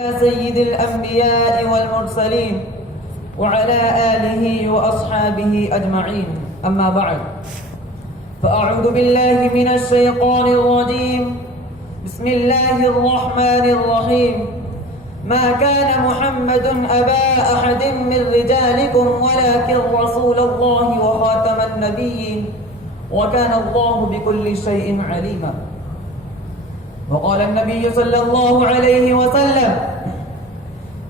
سيد الأنبياء والمرسلين وعلى آله وأصحابه أجمعين، أما بعد، فأعوذ بالله من الشيطان الرجيم. بسم الله الرحمن الرحيم. ما كان محمد أبا أحد من رجالكم ولكن رسول الله وخاتم النبيين وكان الله بكل شيء عليما. وقال النبي صلى الله عليه وسلم: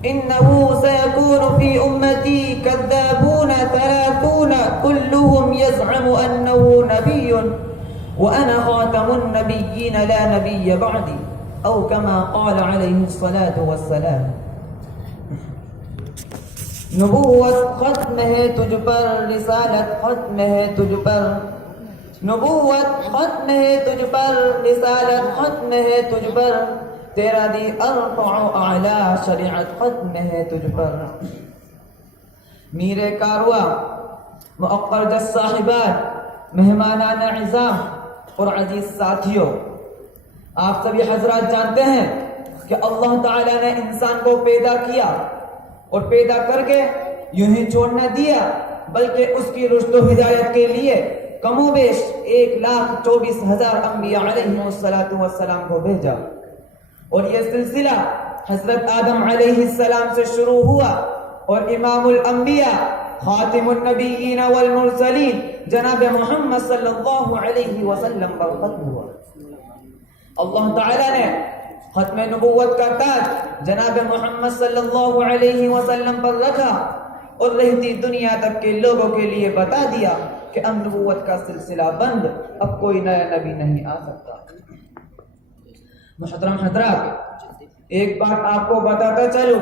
إنه سيكون في أمتي كذابون 30 كلهم يزعم أنه نبي وأنا خاتم النبيين لا نبي بعدي، أو كما قال عليه الصلاة والسلام. نبوت ختم ہے تجھ پر، رسالت ختم ہے تجھ پر، نبوت ختم ہے تجھ پر، رسالت ختم ہے تجھ پر، تیرا دی ارفع اعلی شریعت ختم ہے تجھ پر. میر کارواں، مؤقر جس صاحبات، مہمانان اعزام اور عزیز ساتھیوں، آپ سبھی حضرات جانتے ہیں کہ اللہ تعالیٰ نے انسان کو پیدا کیا اور پیدا کر کے یوں ہی چھوڑ نہ دیا، بلکہ اس کی رشد و ہدایت کے لیے کم و بیش 1,24,000 انبیاء علیہ السلام کو بھیجا. اور یہ سلسلہ حضرت آدم علیہ السلام سے شروع ہوا اور امام الانبیاء خاتم النبیین والمرسلین جناب محمد صلی اللہ علیہ وسلم پر ختم ہوا. اللہ تعالیٰ نے ختم نبوت کا تاج جناب محمد صلی اللہ علیہ وسلم پر رکھا اور رہتی دنیا تک کے لوگوں کے لیے بتا دیا کہ اب نبوت کا سلسلہ بند، اب کوئی نیا نبی نہیں آ سکتا. محترم حضرات، ایک بات آپ کو بتاتا چلوں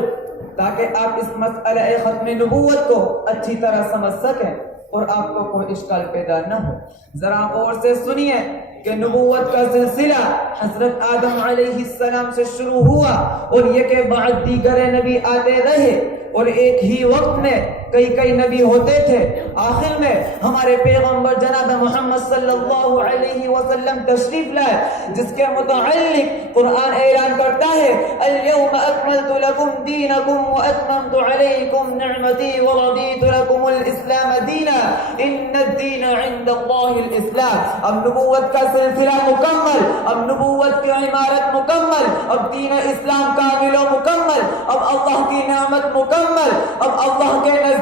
تاکہ آپ اس مسئلہ ختم نبوت کو اچھی طرح سمجھ سکیں اور آپ کو کوئی اشکال پیدا نہ ہو. ذرا غور سے سنیے کہ نبوت کا سلسلہ حضرت آدم علیہ السلام سے شروع ہوا اور یہ کہ بعد دیگر نبی آتے رہے اور ایک ہی وقت میں کئی نبی ہوتے تھے. آخر میں ہمارے پیغمبر جناب محمد صلی اللہ علیہ وسلم تشریف لائے، جس کے متعلق قرآن اعلان کرتا ہے: اليوم اکملت لکم دینکم واتممت علیکم نعمتی ورضیت لکم الاسلام دینا ان الدین عند اللہ الاسلام. اب نبوت کا سلسلہ مکمل، اب نبوت کی عمارت مکمل، اب دین اسلام کامل و مکمل، اب اللہ کی نعمت مکمل، اب اللہ کے نزدیک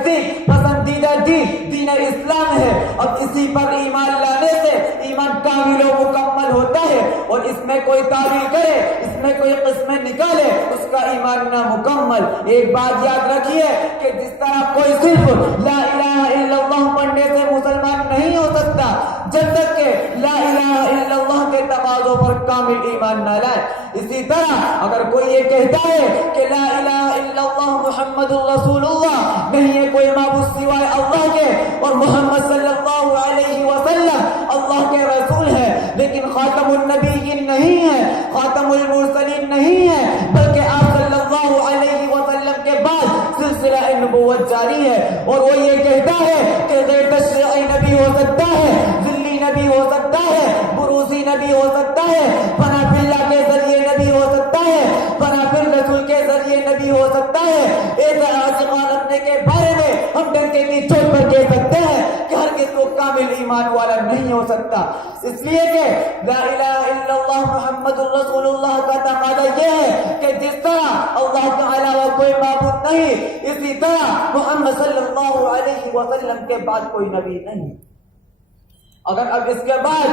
پسندیدہ دین اسلام ہے. اب اسی پر ایمان لانے سے ایمان کامل و مکمل ہوتا ہے، اور اس میں کوئی تعویل کرے، اس میں کوئی قسمیں نکالے، اس کا ایمان نامکمل. ایک بات یاد رکھیے کہ جس طرح کوئی صرف لا الہ الا اللہ پڑھنے سے مسلمان نہیں ہو سکتا جب تک کہ لا الہ الا اللہ کے تقاضوں پر کامل ایمان نہ لائے، اسی طرح اگر کوئی یہ کہتا ہے کہ لا الہ الا اللہ محمد رسول اللہ، نہیں ہے کوئی معبود سوائے اللہ کے اور محمد صلی اللہ علیہ وسلم اللہ کے رسول ہے، لیکن خاتم النبیین نہیں ہے، خاتم المرسلین نہیں ہے، بلکہ آپ صلی اللہ علیہ وسلم کے بعد سلسلہ نبوت جاری ہے. اور وہ یہ کہتا ہے کہ غیر تشریعی نبی ہو سکتا ہے، ذلی نبی ہو سکتا ہے، بروزی نبی ہو سکتا ہے، فنا باللہ کے ذریعے نبی ہو سکتا ہے، فنا بالرسول کے ذریعے نبی ہو سکتا ہے. ایسا عاشقان رکھنے کے بارے میں ہم ڈنکے کی چوٹ پر کہہ سکتے ہیں کہ ہر کس کو کامل ایمان والا نہیں ہو سکتا، اس لیے کہ لا الہ الا اللہ محمد رسول اللہ کا تقاضا یہ ہے کہ جس طرح اللہ کے علاوہ کوئی معبود نہیں، اسی طرح محمد صلی اللہ علیہ وسلم کے بعد کوئی نبی نہیں. اگر اب اس کے بعد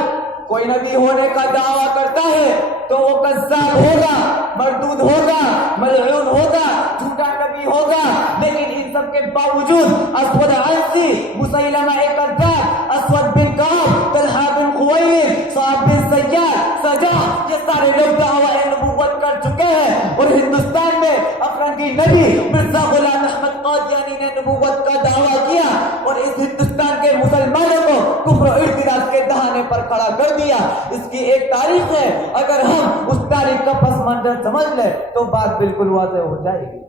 کوئی نبی ہونے کا دعویٰ کرتا ہے تو وہ کذاب ہوگا، مردود ہوگا، ملعون ہوگا، جھوٹا نبی ہوگا. لیکن ان سب کے باوجود اسود عنسی، مسیلمہ کذاب، اسود بن کعب، طلحہ بن خویلد، صعب بن سیاد، سجاح، یہ سارے لوگ دعویٰ نبوت کر چکے ہیں. اور ہندوستان میں افریقی نبی مرزا غلام احمد قادیانی نے نبوت کا دعویٰ کیا اور اس ہندوستان کے مسلمانوں کو کفر و ارتداد کے دہانے پر کھڑا کر دیا. اس کی ایک تاریخ ہے، اگر ہم اس تاریخ کا پس منظر سمجھ لیں تو بات بالکل واضح ہو جائے گی.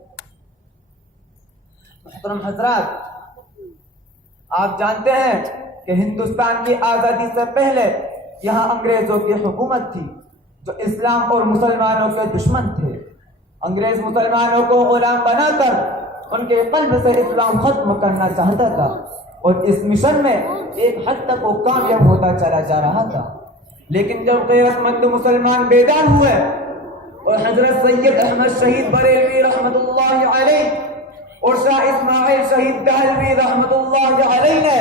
محترم حضرات، آپ جانتے ہیں کہ ہندوستان کی آزادی سے پہلے یہاں انگریزوں کی حکومت تھی جو اسلام اور مسلمانوں کے دشمن تھے. انگریز مسلمانوں کو غلام بنا کر ان کے قلب سے اسلام ختم کرنا چاہتا تھا اور اس مشن میں ایک حد تک وہ کامیاب ہوتا چلا جا رہا تھا. لیکن جب غیرت مند مسلمان بیدار ہوئے اور حضرت سید احمد شہید بریلوی رحمت اللہ علیہ اور شاہ اسماعیل شہید دہلوی رحمت اللہ علیہ نے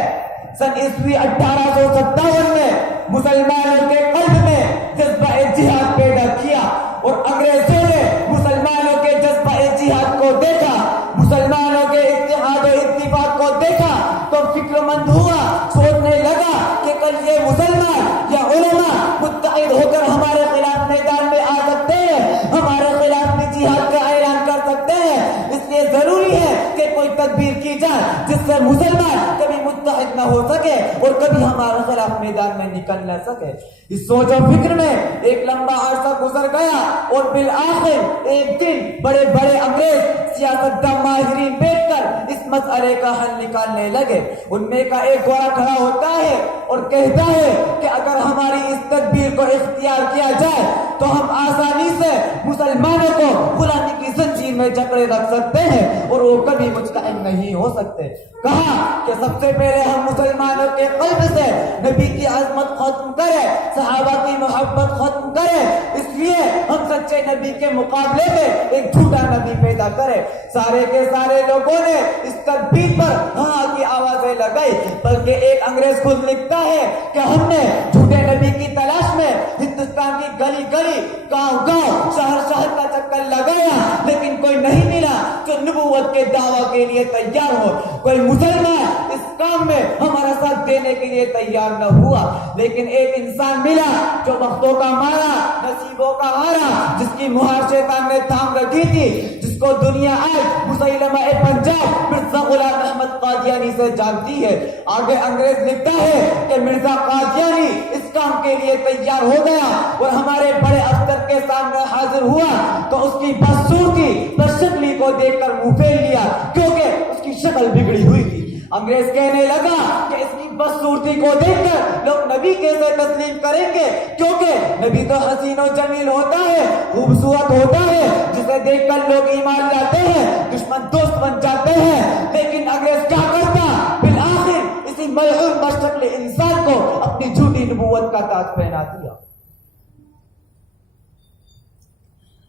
سن عیسوی 1857 میں مسلمانوں کے قلب میں جذبہ جہاد پیدا کیا اور انگریزوں نے مسلمانوں کے جذبہ جہاد کو دیکھا، مسلمانوں کے اتحاد و اتفاق کو دیکھا تو فکر مند ہوا، سوچنے لگا کہ کل یہ مسلمان یا علماء متحد ہو کر ہمارے خلاف میدان میں آ سکتے ہیں، ہمارے خلاف بھی جہاد کا اعلان کر سکتے ہیں. اس لیے ضروری ہے کہ کوئی تدبیر کی جائے جس سے مسلمان کبھی متحد نہ ہو سکے اور کبھی ہمارے خلاف میدان میں نکل نہ سکے. اس سوچ و فکر میں ایک لمبا عرصہ گزر گیا اور بالآخر ایک دن بڑے بڑے انگریز سیاستداں ماہرین بیٹھ کر اس مسئلے کا حل نکالنے لگے. ان میں کا ایک گوڑا کھڑا ہوتا ہے اور کہتا ہے کہ اگر ہماری اس تدبیر کو اختیار کیا جائے تو ہم آسانی سے مسلمانوں کو غلامی کی زنجیر میں جکڑے رکھ سکتے ہیں اور وہ کبھی مستقل نہیں ہو سکتے. کہا کہ سب سے پہلے ہم مسلمانوں کے قلب سے نبی کی عظمت ختم کریں، صحابہ کی محبت ختم کریں. اس لیے ہم سچے نبی کے مقابلے میں ایک جھوٹا نبی پیدا کریں. سارے کے سارے لوگوں نے اس تدبیر پر ہاں کی آوازیں لگائی، بلکہ ایک انگریز خود لکھتا ہے کہ ہم نے جھوٹے نبی کی تلاش میں ہندوستان کی گلی گلی، گاؤں گاؤں، شہر شہر کا چکر لگایا لیکن کوئی نہیں ملا جو نبوت کے دعویٰ کے لیے تیار ہو. کوئی مسلمان اس کام میں ہمارا ساتھ دینے کے لیے تیار نہ ہوا، لیکن ایک انسان ملا جو وقتوں کا مارا، نصیبوں کا ہارا، جس کی مہار شیطان نے تھام رکھی تھی، جس کو دنیا آج مسیلمہ پنجاب مرزا غلام احمد قادیانی سے جانتی ہے. آگے انگریز لکھتا ہے کہ مرزا قادیانی اس کام کے لیے تیار ہو گیا اور ہمارے بڑے افسر کے سامنے حاضر ہوا تو اس کی بدصورتی بدشکلی کو دیکھ کر منہ پھیر لیا کیونکہ اس کی شکل بگڑی ہوئی تھی. انگریز کہنے لگا کہ اس کی بدصورتی کو دیکھ کر لوگ نبی کیسے تسلیم کریں گے، کیونکہ نبی تو حسین و جمیل ہوتا ہے، خوبصورت ہوتا ہے، جسے دیکھ کر لوگ ایمان لاتے ہیں، دشمن دوست بن جاتے ہیں. لیکن انگریز کیا کرتا، بالآخر اسی ملعون بدشکل انسان کو اپنی جھوٹی نبوت کا تاج پہنا دیا.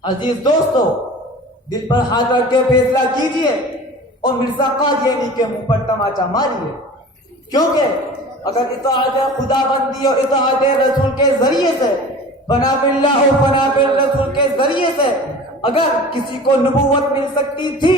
عزیز دوستو، دل پر ہاتھ رکھ کے فیصلہ کیجئے اور مرزا قادیانی کے منہ پر تماچا ماریے، کیونکہ اگر اطاعت خدا بندی اور اطاعت رسول کے ذریعے سے، بنا باللہ و بنا بالرسول کے ذریعے سے اگر کسی کو نبوت مل سکتی تھی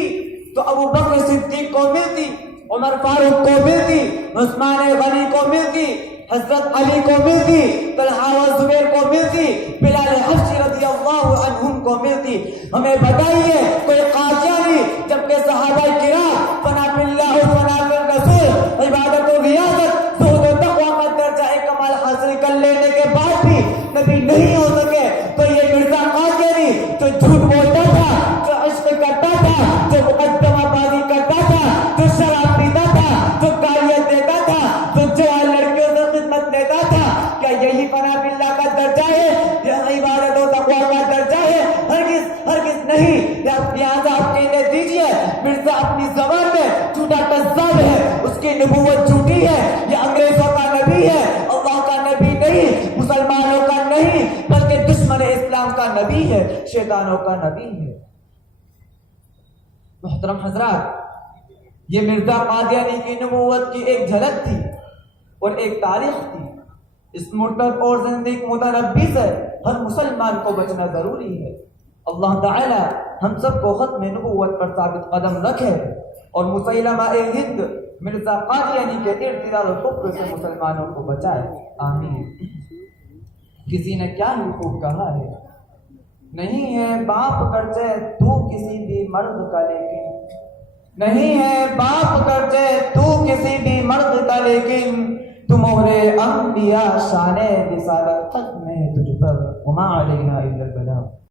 تو ابو بکر صدیق کو ملتی، عمر فاروق کو ملتی، عثمان غنی کو ملتی، حضرت علی کو ملتی، طلحہ و زبیر کو ملتی، بلال حبشی رضی اللہ عنہم کو ملتی. ہمیں بتائیے کوئی قادیانی جبکہ صحابہ کرام فنا باللہ و فنا بالرسول، عبادت و ریاضت، زہد و تقوی کا درجہ کمال حاصل کر لینے کے بعد بھی نبی نہیں ہو سکے تو یہ مرزا قادیانی جو جھوٹ بولتا تھا، جو عشق کرتا تھا، جو مقدمہ بازی کرتا تھا، جو شراب پیتا تھا، جو گالیاں دیتا تھا، جو جوان لڑکیوں سے خدمت دیتا تھا، کیا یہی فنا باللہ کا درجہ ہے؟ یہ عبادت و تقوی کا درجہ ہے؟ ہرگز ہرگز نہیں. لہذا آپ کہنے دیجئے مرزا اپنی زبان میں جھوٹا کذاب ہے، اس کی نبوت جھوٹی ہے، یہ انگریزوں کا نبی ہے، اللہ کا نبی نہیں، مسلمانوں کا نہیں، بلکہ دشمن اسلام کا نبی ہے، شیطانوں کا نبی ہے. محترم حضرات، یہ مرزا قادیانی کی نبوت کی ایک جھلک تھی اور ایک تاریخ تھی. اس مرتد اور زندیق متنبی سے ہر مسلمان کو بچنا ضروری ہے. اللہ تعالی ہم سب کو ختم نبوت پر ثابت قدم رکھے اور مسیلمہ ہند مرزا قادیانی کے ارتداد و کفر سے مسلمانوں کو بچائے. آمین. کسی نے کیا ہی خوب کہا ہے، نہیں ہے باپ کرچے تو کسی بھی مرد کا، لیکن نہیں ہے باپ کرچے تو کسی بھی مرد کا، لیکن تمہارے انبیاء شان رسالت ختم ہے تجھ پر، وما علینا الا